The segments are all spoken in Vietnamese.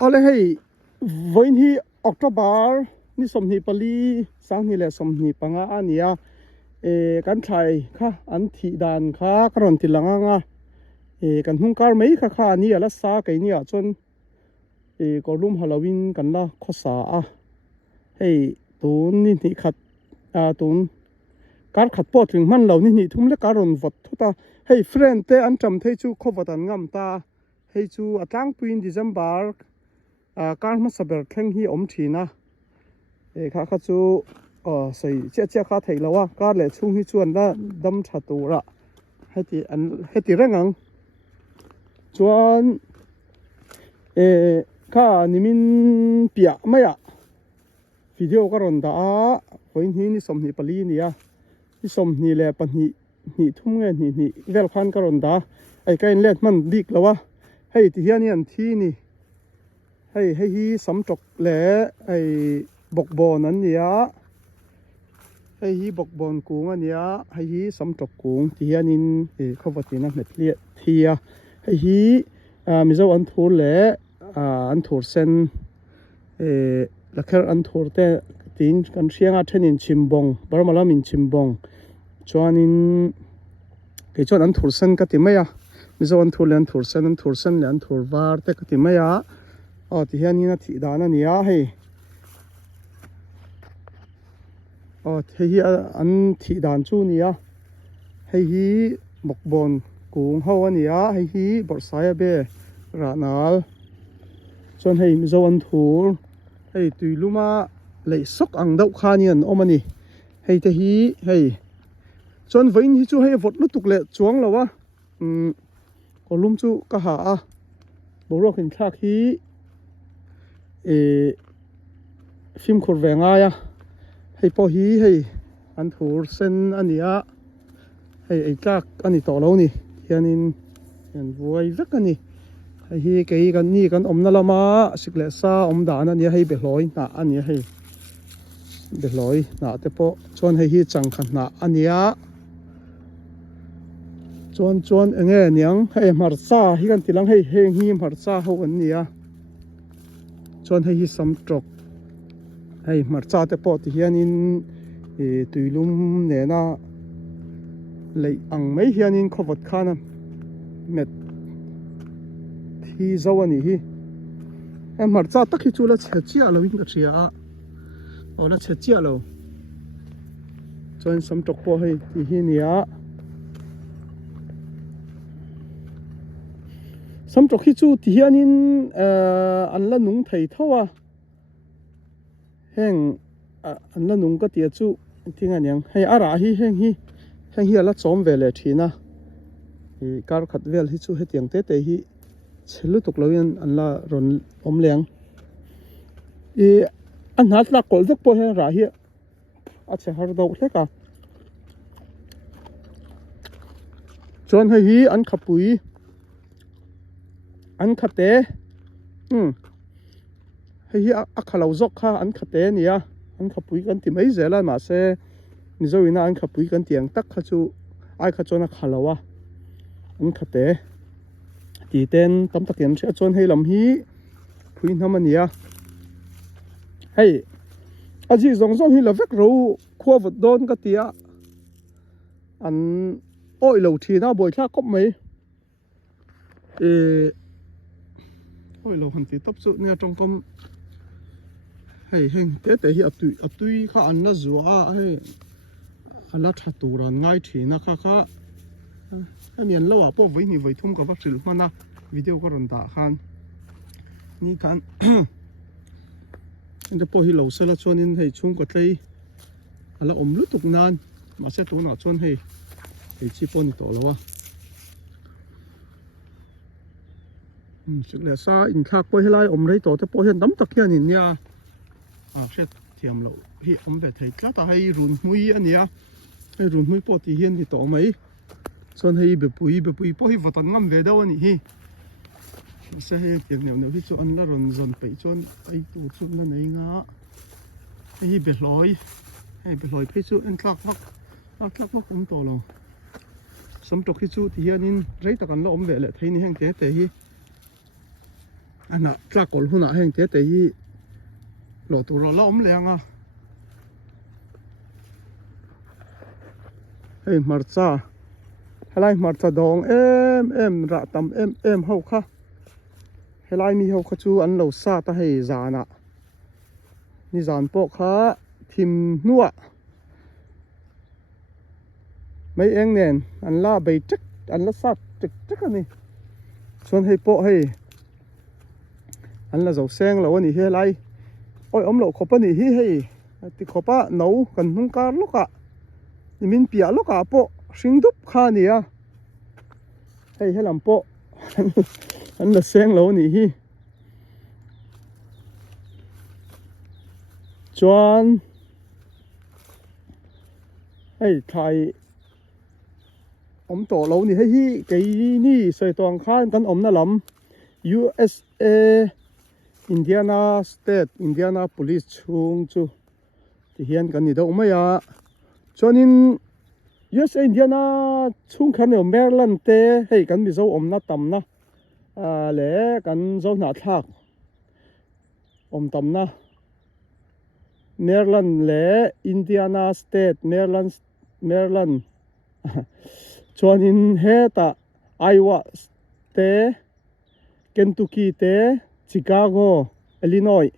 ole hei voin hi October ni somni pali sang ni le somni panga ania kan thai kha an thi dan kha karon tilanga nga kan hung kar mai kha kha ni ala sa kai ni a chon kolum Halloween kan la khosa a hei tun ni khat tun kar khat po thing man lo ni thum le karon vot thuta hei friend te an tam thei chu khowatan ngam ta hei chu atlang puin December kar ma saber theng hi om thina kha kha chu sei che kha thei lawa kar le chung hi chuan la dam tha tura heti rangang chuan kha nimin pia maya video karon da poin hi ni somni pali nia ni somni le pani ni thum nge ni vel khan karon da ai kain let man dik lawa hei ti hian an thi ni hei hi samtok le ai bokbon an nia hei hi bokbon kung ania hei hi samtok kung ti hianin khowatina hmetlia thia hei hi mizo an thur le an thur sen lakher an thur te tin kan hrianga thenin chimbong barmalamin chimbong chuanin ke chuan an thur sen ka ti maya mizo an thur le an thur sen le an thur var te ka ti maya ti hianin a thi dan ania hei hi an thi dan chu nia hei hi bokbon kung ho ania hei hi borsaya be ranal chuan hei mizo an thur hei tuiluma lei sok ang deuh khanian omani hei te hi hei chuan voin hi chu hei vot lutuk le chuang lawa kolum chu ka ha a borok in thak hi phim khur venga ya hei po hi hei an thur sen ania hei ei tlak ani to lo ni hianin en vuai vek ani hi kei kan ni kan omna lama sikle sa om dan ania hei behloi na ania hei behloi na te po chuan hei hi changkhat na ania chuan enge niang hei marcha hi kan tilang hei heng hi marcha ho an nia chuan hei hi samtrok hei marcha te po ti hianin tuilum nena lei ang mai hianin khowat khana met hi zo ani hi marcha takhi chula chhechia lo in ka thria a ola chhechia lo chuan samtok po hei ti hi nia samtok hi chu ti hianin an la nung thei thawa heng an la nung ka tia chu tinga niang hei ara hi heng hi ala chom vele thina kar khat vel hi chu hetiang te hi chhelu tuk loin an la ron om leng an hat la kol dok po hen ra hi a che har do hleka chuan hei hi an khapui an khate hei hi a khalo zok kha an khate nia an khapui kan ti mai zela ma se nizoina an khapui kan tiang tak kha chu ai kha chona khalawa an khate ti ten tam takian thia chuan hei lam hi phui nam ania hei aji zong hi lavek ro khuwa vot don ka tia an oi lo thina boi thla kop mai oi lo han ti top chu nia tongkom hei heng te hi atui kha an la zuwa hei ala tha turan ngai thina kha anian lawa po voi ni voi thum ka va thil mana video ka ron da khan ni kan inde po hi lo sela chuanin hei chung ka tlei ala om lu tuk nan ma se tu na chuan hei chi po ni to lawa sikle sa in thak po helai om rei to te po hian dam tak hian in nia set thiam lo hi om ve thei tla ta hei run hui ania hei run hui po ti hian ni to mai chuan hei be pui po hi vatan ngam ve daw ani hi se he tiang neu hi chu an la ron zon pei chuan ai tu chu na nei nga hi behloi phei chu en tlak mak to lo samtok hi chu ti hianin rei takan la om ve le theini heng te hi anh ạ tra cột hôn à hàng thế thì lộ tụ lộ lom liền à hey marcha helai marcha dong em ra tam em hậu kha helai mi hậu kha chu an lo sa ta hey zana ni zan po kha thim nuwa mấy em nền anh la bày trích anh la sát trích trích anh đi xuân hay po hay anh là dầu sen là anh đi hay lại ôi ông lộ khopa đi hay thì khopa nấu cần nung cá lúc à thì mình bịa lúc à po sinh đúc kha nè hay hay làm po anh là sen là anh đi chuan hay thay ông tổ lâu ni hi cái ni sợi toàn khan kan om na lam USA Indiana State Indiana Police chung chu thì hiện kan ni đâu mà ya cho nên USA Indiana chung khan ở Maryland te hey kan mi zo om na tam na le kan zo na thak om tam na Maryland le Indiana State Maryland chuan in heta Iowa te Kentucky te Chicago Illinois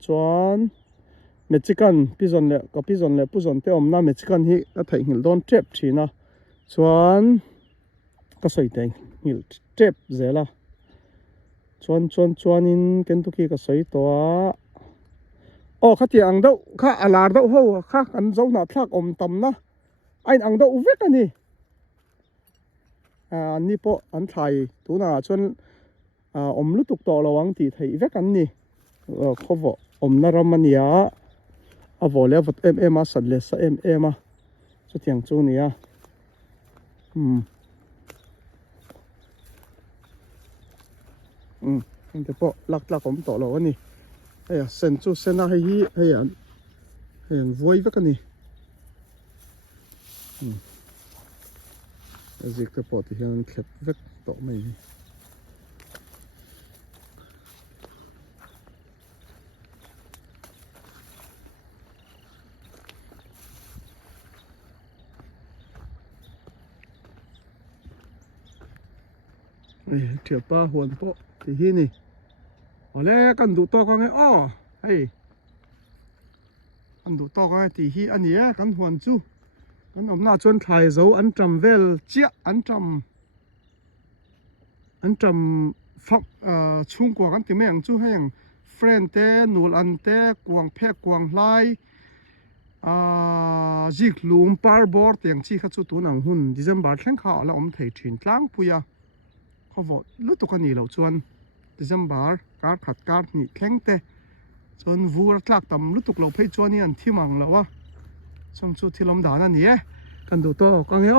chuan Michigan pizon le puzon te omna Michigan hi a thai hil don trep thina chuan ka soi te hil trep zela chuan in Kentucky ka soi to khati ang deuh kha alar deuh ho kha kan zo na thlak om tam na anh ang deuh vek ani ni po an thai tuna chuan om lutuk to lawang ti thei vek an ni khovo om na ramania avole vot em a sadle sa em a chu tiang chu nia anh te po lak om to lo ani aya sen chu sena hi an voi vek ani dịch cái bộ thì hiện khép vết tổ mày thiệp ba huồn bộ thì hi nè ở đây cần đủ to con nghe hay cần đủ to con thì hi anh nhé cần huồn chu anh ông nào chuyên thay dấu anh trầm vel chia anh trầm phật chung của anh tìm mấy chú hay friend te nul anh te quang phek quang lai dịch lùm parboard tiếng chi khát chú tu nàng hun December tháng khảo là ông thầy truyền lang puya họ vợ lúc tụi con nhỉ lâu chuan December card khát card nhỉ khen te chuan vua lắc tầm lúc tụi lâu phải chuan nhỉ anh thi mang lâu á xong chú thì làm đàn anh nhỉ cần đủ to con nghe